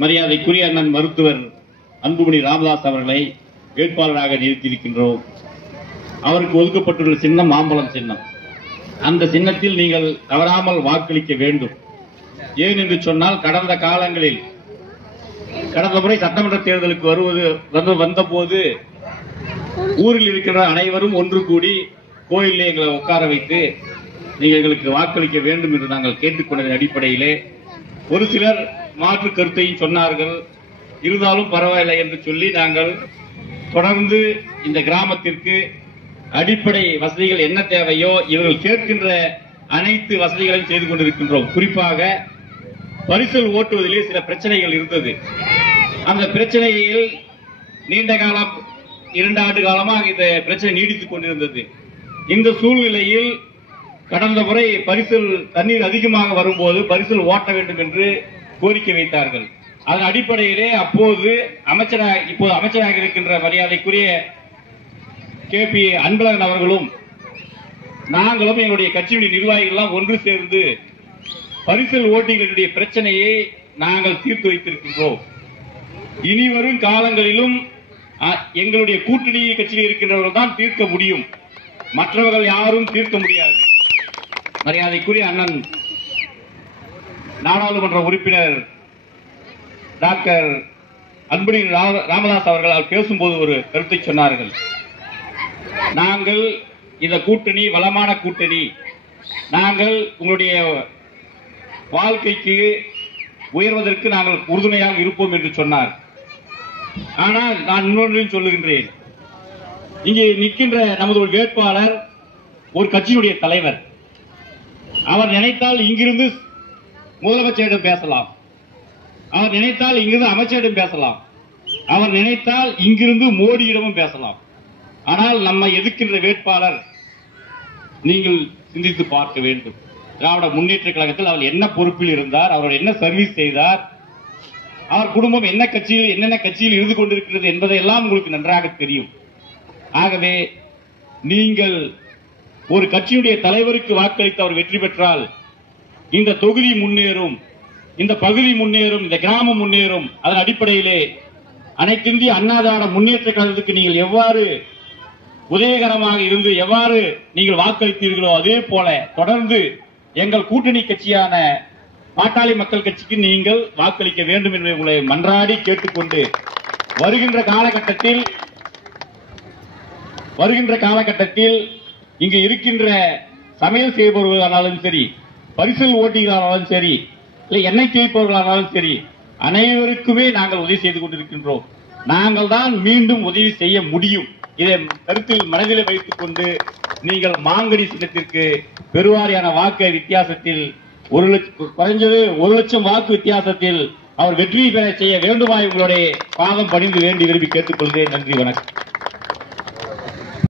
மரியாதைக்குரிய அண்ணன் மருத்துவர் அன்புமணி ராமதாஸ் அவர்களை வேட்பாளராக நிறுத்தியிருக்கின்றோம் அவருக்கு ஒதுக்கப்பட்டுள்ள சின்னம் மாம்பழம் சின்னம். அந்த சின்னத்தில் நீங்கள் தவறாமல் வாக்களிக்க வேண்டும். ஏன் என்று சொன்னால் கடந்த காலங்களில் கடந்த முறை சட்டமன்ற தேர்தலுக்கு வருவது வந்து வந்தபோது ஊரில் இருக்கிற அனைவரும் ஒன்று கூடி கோயிலில் எங்களை உட்கார வைத்து நீங்கள் எங்களுக்கு வாக்களிக்க வேண்டும் என்று நாங்கள் கேட்டுக்கொண்டதன் அடிப்படையிலே ஒரு சிலர் மாற்று கருத்தையும் சொன்னார்கள். இருந்தாலும் பரவாயில்லை என்று சொல்லி நாங்கள் தொடர்ந்து இந்த கிராமத்திற்கு அடிப்படை வசதிகள் என்ன தேவையோ இவர்கள் கேட்கின்ற அனைத்து வசதிகளையும் செய்து கொண்டிருக்கின்றோம். குறிப்பாக பரிசல் ஓட்டுவதிலே சில பிரச்சனைகள் இருந்தது. அந்த பிரச்சனையில் நீண்ட காலம் இரண்டு ஆண்டு காலமாக இந்த பிரச்சனை நீடித்துக் கொண்டிருந்தது. இந்த சூழ்நிலையில் கடந்த முறை பரிசல் தண்ணீர் அதிகமாக வரும்போது பரிசல் ஓட்ட வேண்டும் என்று கோரிக்கை வைத்தார்கள். அதன் அடிப்படையிலே அப்போது அமைச்சராக இப்போது அமைச்சராக இருக்கின்ற மரியாதைக்குரிய கே பி அன்பழகன் அவர்களும் நாங்களும் எங்களுடைய கட்சியுடைய நிர்வாகிகள் எல்லாம் ஒன்று சேர்ந்து பரிசல் ஓட்டிகளுடைய பிரச்சனையை நாங்கள் தீர்த்து வைத்திருக்கின்றோம். இனி வரும் காலங்களிலும் எங்களுடைய கூட்டணி கட்சியில் இருக்கின்றவர்கள் தான் தீர்க்க முடியும். மற்றவர்கள் யாரும் தீர்க்க முடியாது. மரியாதைக்குரிய அண்ணன் நாடாளுமன்ற உறுப்பினர் டாக்டர் அன்புமணி ரா- ராமதாஸ் அவர்களால் பேசும்போது ஒரு கருத்தை சொன்னார்கள். நாங்கள் இந்த கூட்டணி வளமான கூட்டணி நாங்கள் உங்களுடைய வாழ்க்கைக்கு உயர்வதற்கு நாங்கள் உறுதுணையாக இருப்போம் என்று சொன்னார். ஆனால் நான் இன்னொன்றையும் சொல்லுகின்றேன். இங்கே நிற்கின்ற நமது ஒரு வேட்பாளர் ஒரு கட்சியினுடைய தலைவர். அவர் நினைத்தால் இங்கிருந்து முதலமைச்சரிடம் பேசலாம். அவர் நினைத்தால் இங்கிருந்து அமைச்சரிடம் பேசலாம். அவர் நினைத்தால் இங்கிருந்து மோடியிடமும் பேசலாம். ஆனால் நம்மை எதிர்க்கின்ற வேட்பாளர் நீங்கள் சிந்தித்து பார்க்க வேண்டும். திராவிட முன்னேற்ற கழகத்தில் அவர் என்ன பொறுப்பில் இருந்தார் அவர் என்ன சர்வீஸ் செய்தார் அவர் குடும்பம் என்ன கட்சியில் என்னென்ன கட்சியில் இருந்து கொண்டிருக்கிறது என்பதையெல்லாம் உங்களுக்கு நன்றாக தெரியும். ஆகவே நீங்கள் ஒரு கட்சியுடைய தலைவருக்கு வாக்களித்து அவர் வெற்றி பெற்றால் இந்த தொகுதி முன்னேறும் இந்த பகுதி முன்னேறும் இந்த கிராமம் முன்னேறும் அதன் அடிப்படையிலே அனைத்திந்திய அண்ணா முன்னேற்ற கழகத்துக்கு நீங்கள் எவ்வாறு உதயகரமாக இருந்து எவ்வாறு நீங்கள் வாக்களித்தீர்களோ அதே போல தொடர்ந்து எங்கள் கூட்டணி கட்சியான பாட்டாளி மக்கள் கட்சிக்கு நீங்கள் வாக்களிக்க வேண்டும் என்று உங்களை மன்றாடி கேட்டுக்கொண்டு வருகின்ற காலகட்டத்தில் வருகின்ற காலகட்டத்தில் இங்கு இருக்கின்ற சமையல் செய்பவர்களானாலும் சரி பரிசல் ஓட்டிகளானாலும் சரி இல்லை எண்ணெய் தேய்ப்பவர்களானாலும் சரி அனைவருக்குமே நாங்கள் உதவி செய்து கொண்டிருக்கின்றோம். நாங்கள் தான் மீண்டும் உதவி செய்ய முடியும். இதை கருத்தில் மனதில் வைத்துக் கொண்டு நீங்கள் மாங்கனி சின்னத்திற்கு பெருவாரியான வாக்கு வித்தியாசத்தில் ஒரு லட்சம் குறைஞ்சது ஒரு லட்சம் வாக்கு வித்தியாசத்தில் அவர் வெற்றி பெற செய்ய வேண்டுமாய் உங்களுடைய பாதம் பணிந்து வேண்டி விரும்பி கேட்டுக்கொள்கிறேன். நன்றி வணக்கம்.